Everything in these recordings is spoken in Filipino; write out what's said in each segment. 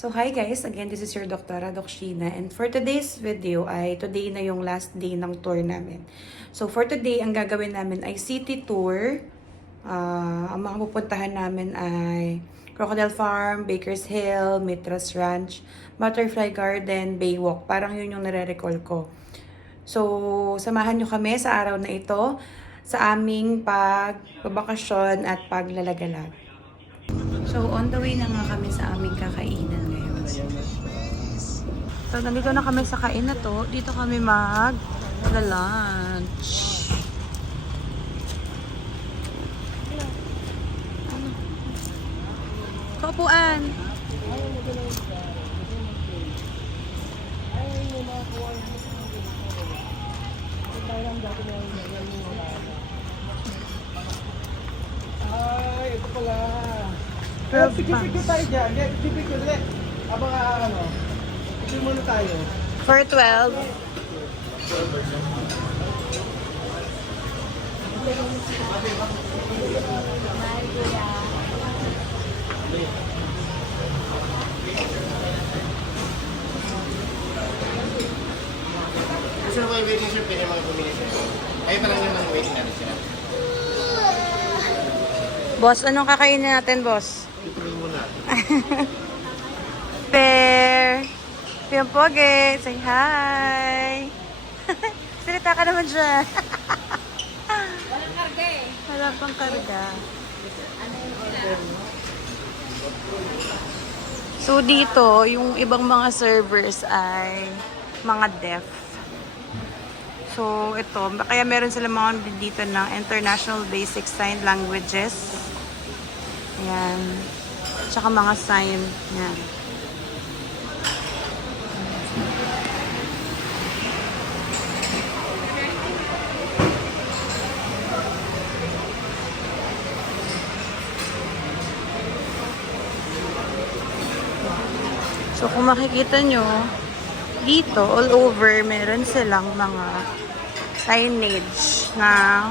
So hi guys, again this is your Dr. Dokshina, and for today's video ay today na yung last day ng tour namin. So for today, ang gagawin namin ay city tour. Ang mga pupuntahan namin ay Crocodile Farm, Baker's Hill, Mitras Ranch, Butterfly Garden, Baywalk. Parang yun yung nare-recall ko. So samahan nyo kami sa araw na ito sa aming pagbabakasyon at paglalagalag. So, on the way na nga kami sa aming kakainan ngayon. So, nandito na kami sa kain na to. Dito kami mag-lunch. Kaupuan! Ay, ito pala. Sige tayo dyan. Sige ulit. Abang ano. Sige muna tayo. For 12. Gusto mo yung waiting sir, pwede mga pumili sir. Kayo pa lang yung mga waiting natin sir. Boss, anong kakainin natin, boss? Ituloy muna. Pear! Piyampoge! Say hi! Salita ka naman dyan. Walang karga eh. Wala pang karga. So dito, yung ibang mga servers ay mga deaf. So ito, kaya meron sila mga dito ng International Basic Sign Languages. Ayan. Tsaka mga sign. Ayan. So kung makikita nyo, dito all over meron silang mga signage na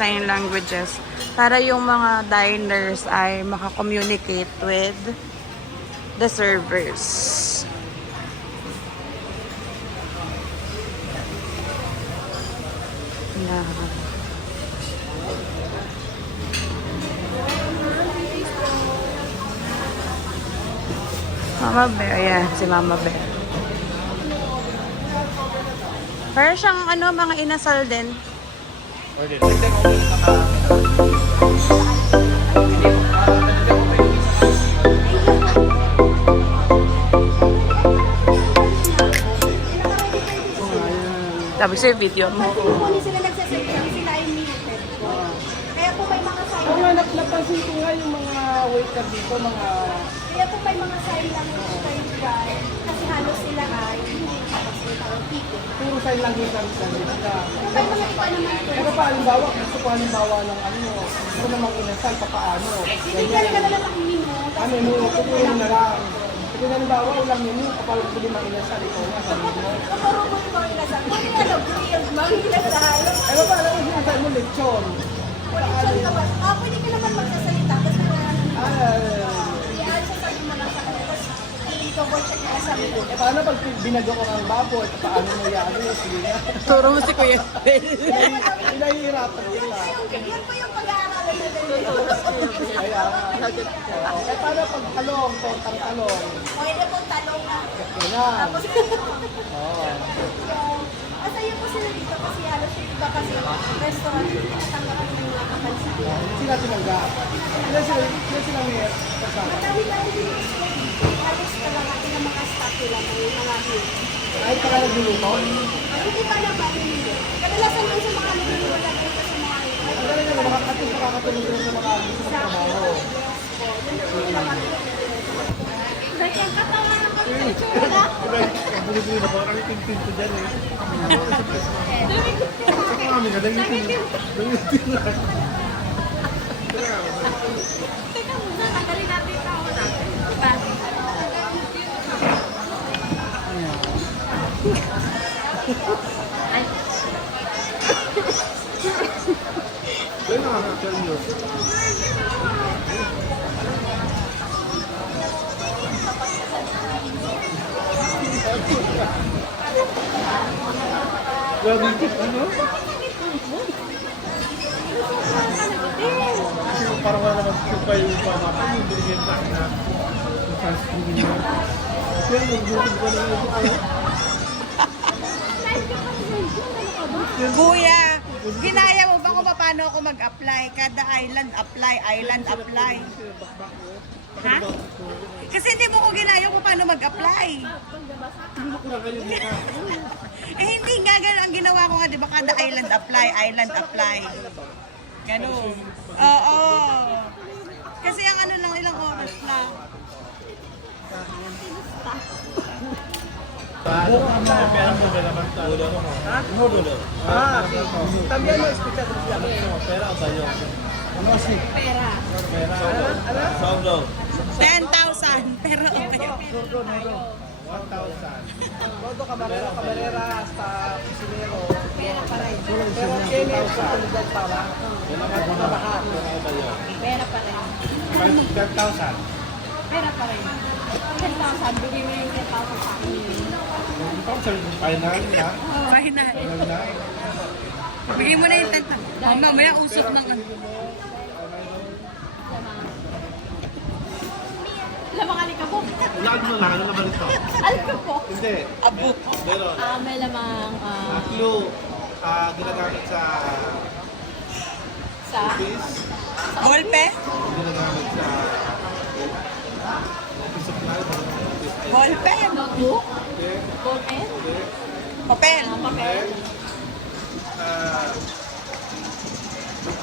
sign languages para yung mga diners ay makakommunicate with the servers. Yeah. Mama Bear, ayan, si Mama Bear. Para siyang ano, mga inasal din. Order. Sabi sa'yo, video mo. Kung sila nagsasabi, sila ay muted. Kaya kung may mga sign, Ang nga, napansin ko nga yung mga waiter dito, mga... kaya kung may mga sign language kayo dyan, kasi halos sila ay hindi nakapagsalita ng ticket. Puro sign language ang salita. Kung may mga iba naman po, Pero pa halimbawa, gusto ko halimbawa ng ano, gusto namang inasal, papaano. bibigyan ka na lang ng menu. Ano, menu, kukunin na lang. Kasi halimbawa, ulang menu, kapag pwede mang inasal, ikaw na, sabi mo. Kaparubot mo yung inasal. Kung hindi alam, grilled, mga inasal. Eh, ba paano yung inasal mo, lechon? Lechon ka ba? Pwede ka naman magsasalita. Basta na i-answer sabi mo lang sa kanila. Tapos i-double check na sa menu. Eh, paano pag binago ko ng baboy, paano mo yan? Sige nga. Turo mo si Kuya. Pinahihirapan nila. Yan po yung pag-aaralan na ganito. Kaya, eh, paano pag talong, tontang talong? Pwede po talong na. Yun na. Tapos, Oo. masaya po sila dito kasi halos yung iba kasi restaurant, tinatanggap ng mga kapansin. Sila tinanggap. Sila may kasama. Madami-dami din po sila dito. Halos kalahati ng mga staff nila may mga meal. Kahit pa ka nagluluto. Hindi pa naman hindi. Kadalasan lang sa mga niluluto dito sa mga Ang galing na makakatulong sila sa mga gusto sa trabaho. Buli-buli na parang tingting ko dyan eh. Saka kami ka, dangitin na. Teka muna, tanggalin natin yung tao natin. Diba? Kaya nakaka-tell nyo. Grabe ito, ano? Kasi parang wala naman supay upa naman. Yung binigyan pa na yung fast food niya. Kaya nag-YouTube ko na ito. Kuya, ginaya mo ba kung paano ako mag-apply? Kada island apply, island apply. Ha? Kasi hindi mo ko ginaya kung paano mag-apply. Eh hindi nga, ganun ang ginawa ko nga, di ba? Kada island apply, island apply. Ganun. Oo. Kasi ang ano lang, ilang oras lang. Pera mo ba naman sa ulo mo? Ha? Ulo. También mo, escucha. Pera o tayo? Ano kasi? Pera. Pera. Sobro. 10,000. Pero okay. 1,000. Todo camarera hasta cocinero. Pera pa rin. Pero tiene oportunidad para trabajar. Pera pa rin. 10,000. Pera pa rin. 10,000. Bigay mo yung 10,000 sa akin. Final na. Final. Final na. Bigay mo na yung 10,000. Mamaya usok ng ano. Lamang alikabok. Ilan mo lang, ano naman ito? Alikabok. Hindi. Abo. Meron. May lamang Clue. Ginagamit sa sa office. Golpe? Ginagamit sa office supply. Golpe? notebook, Okay. ball pen, Papel? papel.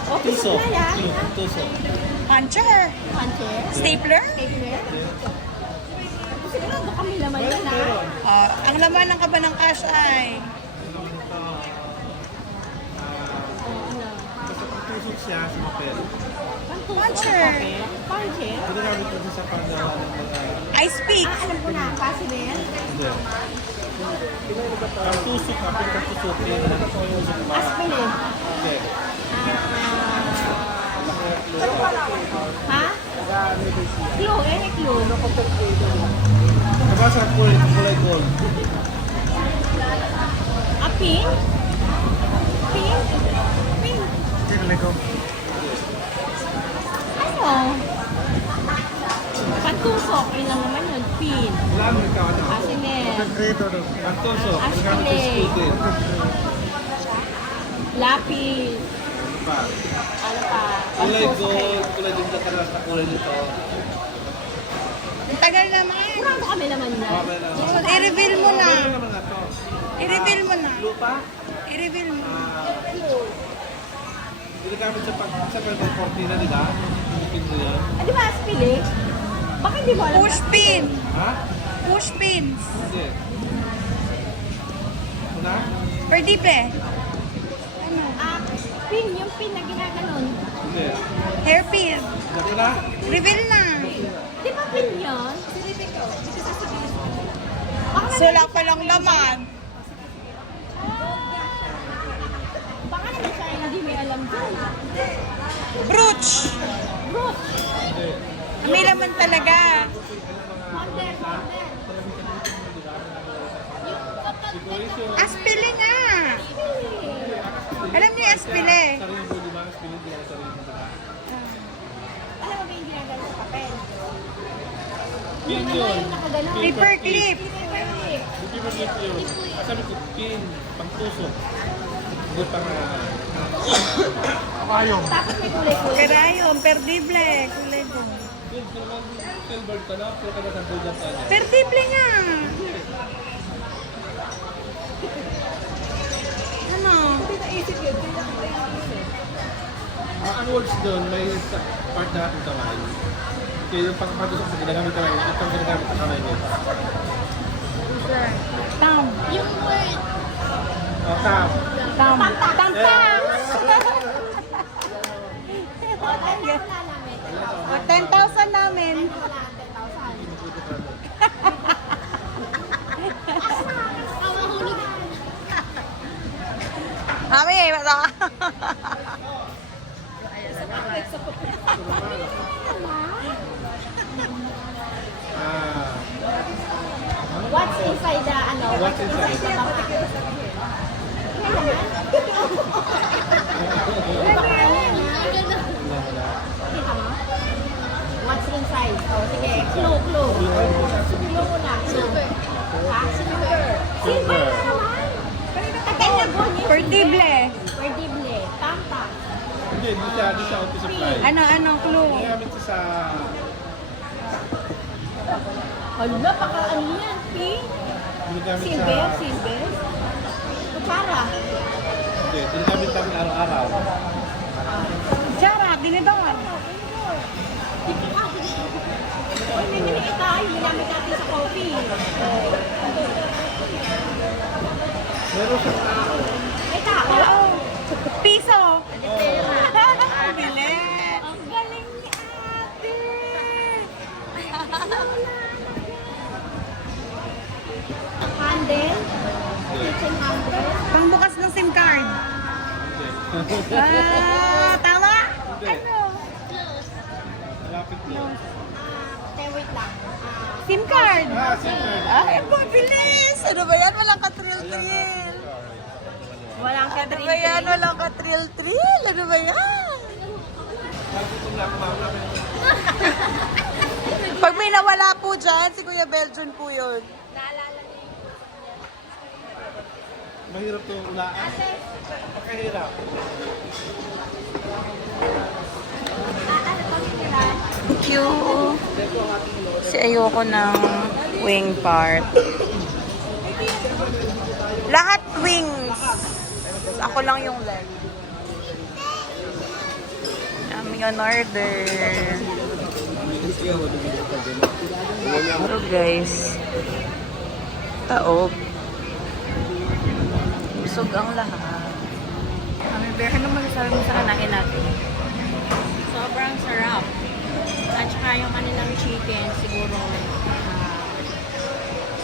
Office Tuso. supply yan. Tuso. Puncher? Puncher. Stapler? Stapler. Sigurado kami naman yan ha. Ang laman ng kaba ng cash ay Ano? Tusok siya sa papel. Puncher. Puncher. Ginagamit ito sa paggawa ng mga... I speak. Alam ko na, Casimir. Hindi. Ang tusok, ang pinagtusok. Yan ang tusok ba? Aspilin. Hindi. Ha? Clue, clue. Kabasa kulay gold. Pin? Pin? Pin? Ano? Pantusok, yun lang naman yun. Pin. Wala mo ikaw ano? Casimir. Ang tusok. Ginagamit sa student. Lapis. Pa. Ano pa? Kulay Pantusok. gold. Kulay din katalas na kulay nito. Ang tagal naman. Kurado kami naman yan. Mamay na. So, i-reveal mo na. Ano naman nga to? I-reveal mo na. Lupa? I-reveal mo. Ginagamit sa cortina nila. Pin mo yan. Ah, di ba Aspili? Baka hindi mo alam. Push pin. Ha? Push pins. Hindi. Una? Perdible. Ano? Pin, yung pin na ginaganon. Hindi. Hairpin. Dati na? Reveal na. Di ba pin yun? Baka So, wala pa lang laman. Baka naman siya hindi may alam dyan. Brooch. Brooch. May laman talaga. Wonder. Aspili nga. Alam niyo yung aspili. Sarili mo, di ba? Sarili mo, sarili mo, di ba? Alam mo ba yung ginagawa sa papel? Pin yun. Nakaganon. Paper clip. Paper clip. Hindi mo clip yun. Sabi ko, pin, pangtusok. Hindi pa nga. Kapayong. Tapos may kulay-kulay. Karayon. Perdible. Kulay ko. Pin, kung naman silver ka na, pero ka na sa tulad ka niya. Perdible nga. Ano? Naisip yun. Ang words doon, may part na ating kamay. Kaya yung pangpatusok sa ginagamit kamay, at ang ginagamit sa kamay niya. Tam. Yung word. Oh, tap. Tam. Tam. Tam. O, 10,000 namin. Mami, wala. Ah. What is inside the, ano? What's inside? the baka? Kaya naman? Baka yan, ha? Kita mo? What's inside? Oh, sige, clue. Clue muna. Silver. Ha? Silver. Silver na naman. Tagay na po niya. Perdible. Perdible. Tamta. Hindi, di siya auto supply. Ano, clue? Gamit siya sa... Hala, baka ano yan? Pink? Ginagamit sa... Silver? Kutsara. Hindi, ginagamit namin araw-araw. Sara, dinidor. Uy, may ganit tayo. Ginamit natin sa coffee. Meron siya tao. May tao. Piso. Pera. Bilis. Ang galing ni ate. Handle. Kitchen handle. Pangbukas ng SIM card. Hindi. Tama? Hindi. Malapit yun. Wait lang. SIM card. Silver. Ay, mabilis. Ano ba yan? Walang ka-thrill-thrill. Walang Ano ba yan? Walang ka-thrill-thrill. Ano ba yan? Pag may nawala po dyan, si Kuya Belgian po yun. Naalala niyo yung Mahirap to ulaan. Pakahirap. ano to nila? Thank you. Kasi ayoko ng wing part. Lahat wings. Ako lang yung leg. Kami on order. Ito guys. Taob. Busog ang lahat. Pero ano masasabi mo sa kanain natin? Sobrang sarap. At saka yung kanilang chicken, siguro,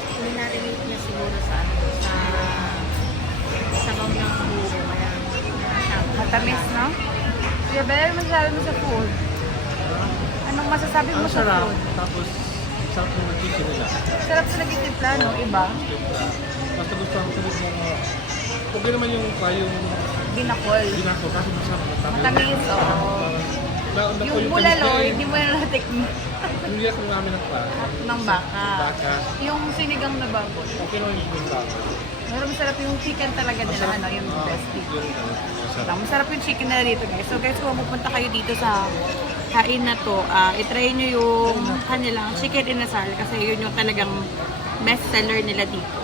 hindi natin niya siguro sa sabaw ng buo. Kaya, Matamis, no? Kuya Bel, masasabi mo sa food? Anong masasabi mo Ang sa sarap. food? Tapos, sarap ng chicken nila. Sarap sa nagtitimpla, no? Iba? Basta gusto ang tulog mo. Okay naman yung Binakol. ginako kasi masarap. Matamis, oo. Yung bulalo, hindi mo na natikman Hindi ako namin ng class. ng baka. Baka. Yung sinigang na baboy. Okay naman yung baka. Pero masarap yung chicken talaga nila, ano, yung best Yung masarap. Masarap yung chicken nila dito, guys. So, guys, kung pupunta kayo dito sa kain na to, itry nyo yung kanilang chicken inasal kasi yun yung talagang best seller nila dito.